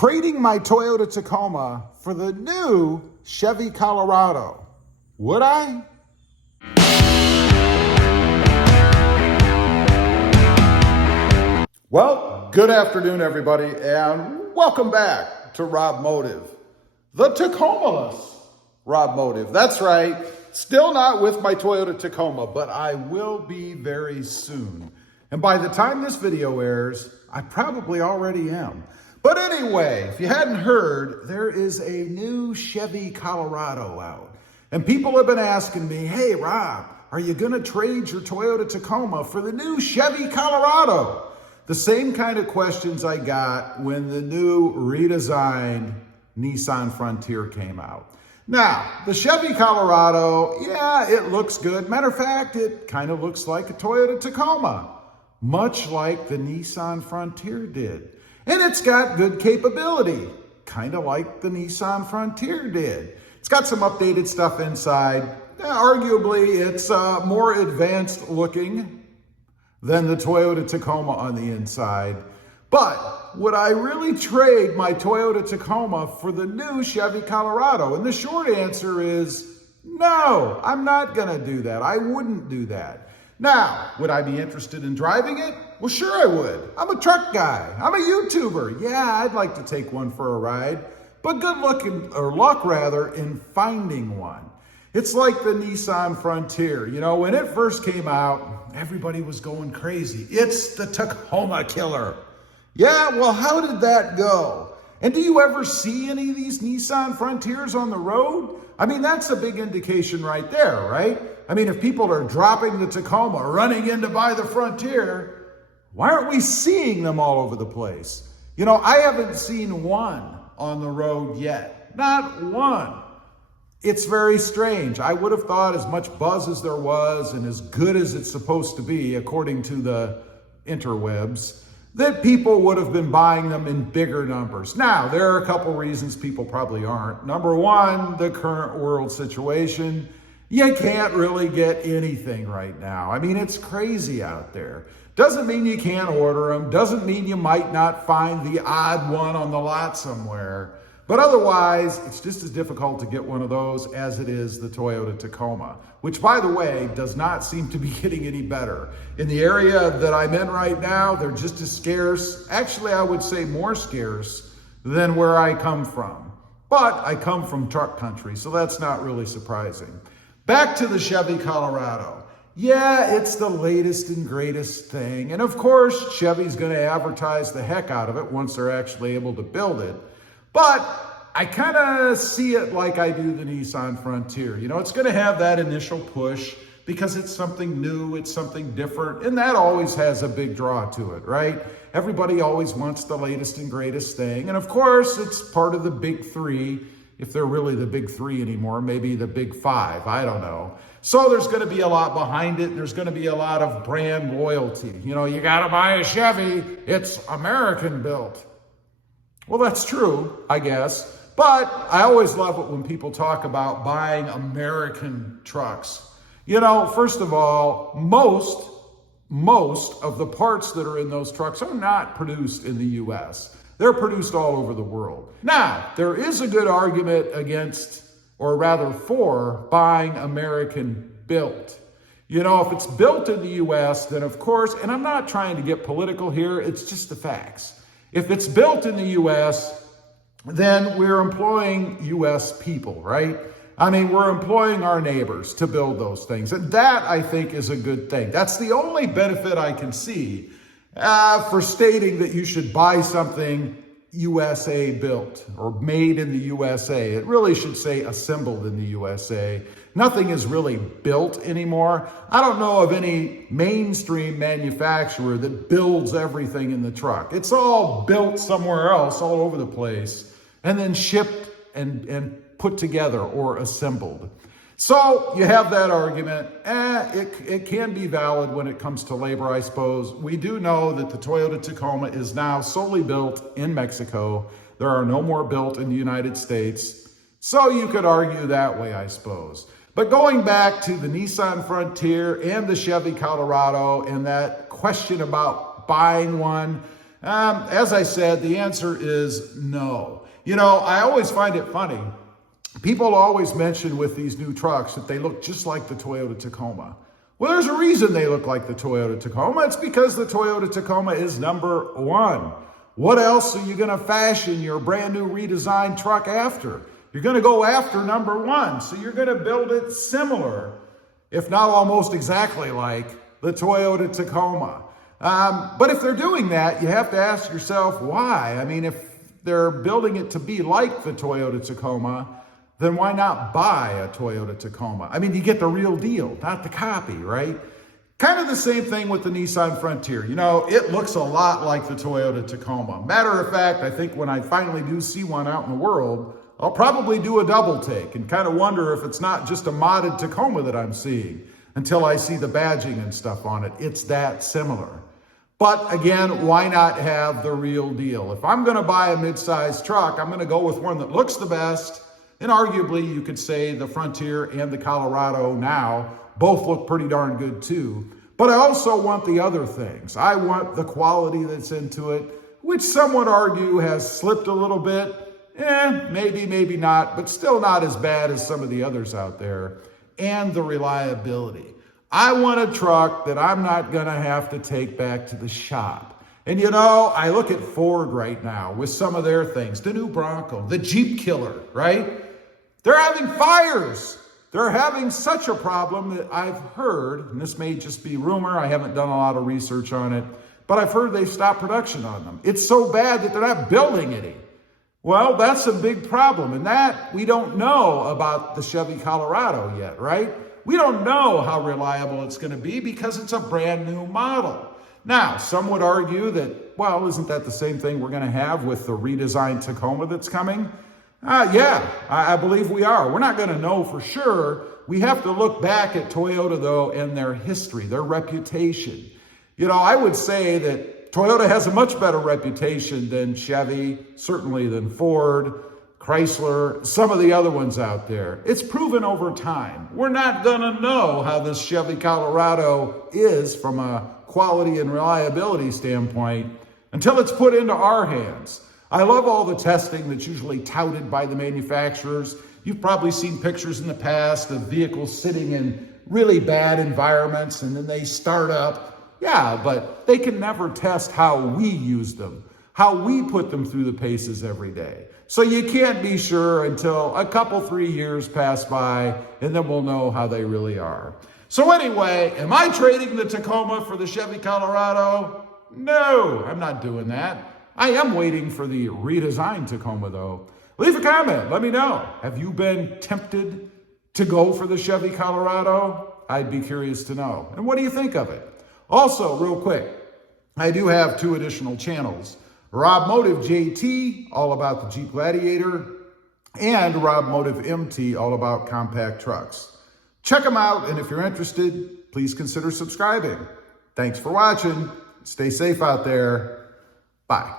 trading my Toyota Tacoma for the new Chevy Colorado. Would I? Well, good afternoon, everybody, and welcome back to Robmotive, the Tacoma-less Robmotive. That's right, still not with my Toyota Tacoma, but I will be very soon. And by the time this video airs, I probably already am. But anyway, if you hadn't heard, there is a new Chevy Colorado out. And people have been asking me, hey, Rob, are you going to trade your Toyota Tacoma for the new Chevy Colorado? The same kind of questions I got when the new redesigned Nissan Frontier came out. Now, the Chevy Colorado, yeah, it looks good. Matter of fact, it kind of looks like a Toyota Tacoma, much like the Nissan Frontier did. And it's got good capability, kind of like the Nissan Frontier did. It's got some updated stuff inside. Arguably, it's more advanced looking than the Toyota Tacoma on the inside. But would I really trade my Toyota Tacoma for the new Chevy Colorado? And the short answer is no, I'm not gonna do that. I wouldn't do that. Now, would I be interested in driving it? Well, sure I would. I'm a truck guy. I'm a YouTuber. Yeah, I'd like to take one for a ride, but good luck in finding one. It's like the Nissan Frontier. You know, when it first came out, everybody was going crazy. It's the Tacoma killer. Yeah, well, how did that go? And do you ever see any of these Nissan Frontiers on the road? I mean, that's a big indication right there, right? I mean, if people are dropping the Tacoma, running in to buy the Frontier, why aren't we seeing them all over the place? You know, I haven't seen one on the road yet. Not one. It's very strange. I would have thought as much buzz as there was and as good as it's supposed to be, according to the interwebs, that people would have been buying them in bigger numbers. Now, there are a couple reasons people probably aren't. Number one, the current world situation. You can't really get anything right now. I mean, it's crazy out there. Doesn't mean you can't order them. Doesn't mean you might not find the odd one on the lot somewhere. But otherwise, it's just as difficult to get one of those as it is the Toyota Tacoma, which, by the way, does not seem to be getting any better. In the area that I'm in right now, they're just as scarce. Actually, I would say more scarce than where I come from. But I come from truck country, so that's not really surprising. Back to the Chevy Colorado. Yeah, it's the latest and greatest thing. And of course, Chevy's going to advertise the heck out of it once they're actually able to build it. But I kind of see it like I do the Nissan Frontier. You know, it's going to have that initial push because it's something new, it's something different, and that always has a big draw to it, right? Everybody always wants the latest and greatest thing. And of course, it's part of the big three. If they're really the big three anymore, maybe the big five, I don't know. So there's going to be a lot behind it. There's going to be a lot of brand loyalty. You know, you got to buy a Chevy. It's American built. Well, that's true, I guess. But I always love it when people talk about buying American trucks. You know, first of all, most of the parts that are in those trucks are not produced in the U.S. They're produced all over the world. Now, there is a good argument against, or rather for, buying American built. You know, if it's built in the U.S., then of course, and I'm not trying to get political here, it's just the facts. If it's built in the U.S., then we're employing U.S. people, right? I mean, we're employing our neighbors to build those things. And that, I think, is a good thing. That's the only benefit I can see for stating that you should buy something USA built or made in the USA. It really should say assembled in the USA. Nothing is really built anymore. I don't know of any mainstream manufacturer that builds everything in the truck. It's all built somewhere else, all over the place, and then shipped and put together or assembled. So you have that argument. It can be valid when it comes to labor, I suppose. We do know that the Toyota Tacoma is now solely built in Mexico. There are no more built in the United States. So you could argue that way, I suppose. But going back to the Nissan Frontier and the Chevy Colorado and that question about buying one, As I said, the answer is no. You know, I always find it funny. People always mention with these new trucks that they look just like the Toyota Tacoma. Well, there's a reason they look like the Toyota Tacoma. It's because the Toyota Tacoma is number one. What else are you going to fashion your brand new redesigned truck after? You're going to go after number one. So you're going to build it similar, if not almost exactly like the Toyota Tacoma. But if they're doing that, you have to ask yourself why. I mean, if they're building it to be like the Toyota Tacoma, then why not buy a Toyota Tacoma? I mean, you get the real deal, not the copy, right? Kind of the same thing with the Nissan Frontier. You know, it looks a lot like the Toyota Tacoma. Matter of fact, I think when I finally do see one out in the world, I'll probably do a double take and kind of wonder if it's not just a modded Tacoma that I'm seeing until I see the badging and stuff on it. It's that similar. But again, why not have the real deal? If I'm going to buy a mid-sized truck, I'm going to go with one that looks the best. And arguably, you could say the Frontier and the Colorado now both look pretty darn good too. But I also want the other things. I want the quality that's into it, which some would argue has slipped a little bit. Maybe, maybe not, but still not as bad as some of the others out there. And the reliability. I want a truck that I'm not going to have to take back to the shop. And you know, I look at Ford right now with some of their things, the new Bronco, the Jeep Killer, right? They're having fires. They're having such a problem that I've heard, and this may just be rumor, I haven't done a lot of research on it, but I've heard they've stopped production on them. It's so bad that they're not building any. Well, that's a big problem, and that we don't know about the Chevy Colorado yet, right? We don't know how reliable it's going to be because it's a brand new model. Now, some would argue that, well, isn't that the same thing we're going to have with the redesigned Tacoma that's coming? Yeah, I believe we are. We're not going to know for sure. We have to look back at Toyota, though, and their history, their reputation. You know, I would say that Toyota has a much better reputation than Chevy, certainly than Ford, Chrysler, some of the other ones out there. It's proven over time. We're not going to know how this Chevy Colorado is from a quality and reliability standpoint until it's put into our hands. I love all the testing that's usually touted by the manufacturers. You've probably seen pictures in the past of vehicles sitting in really bad environments and then they start up. Yeah, but they can never test how we use them, how we put them through the paces every day. So you can't be sure until a couple, 3 years pass by, and then we'll know how they really are. So anyway, am I trading the Tacoma for the Chevy Colorado? No, I'm not doing that. I am waiting for the redesigned Tacoma, though. Leave a comment. Let me know. Have you been tempted to go for the Chevy Colorado? I'd be curious to know. And what do you think of it? Also, real quick, I do have 2 additional channels. Robmotive JT, all about the Jeep Gladiator, and Robmotive MT, all about compact trucks. Check them out, and if you're interested, please consider subscribing. Thanks for watching. Stay safe out there. Bye.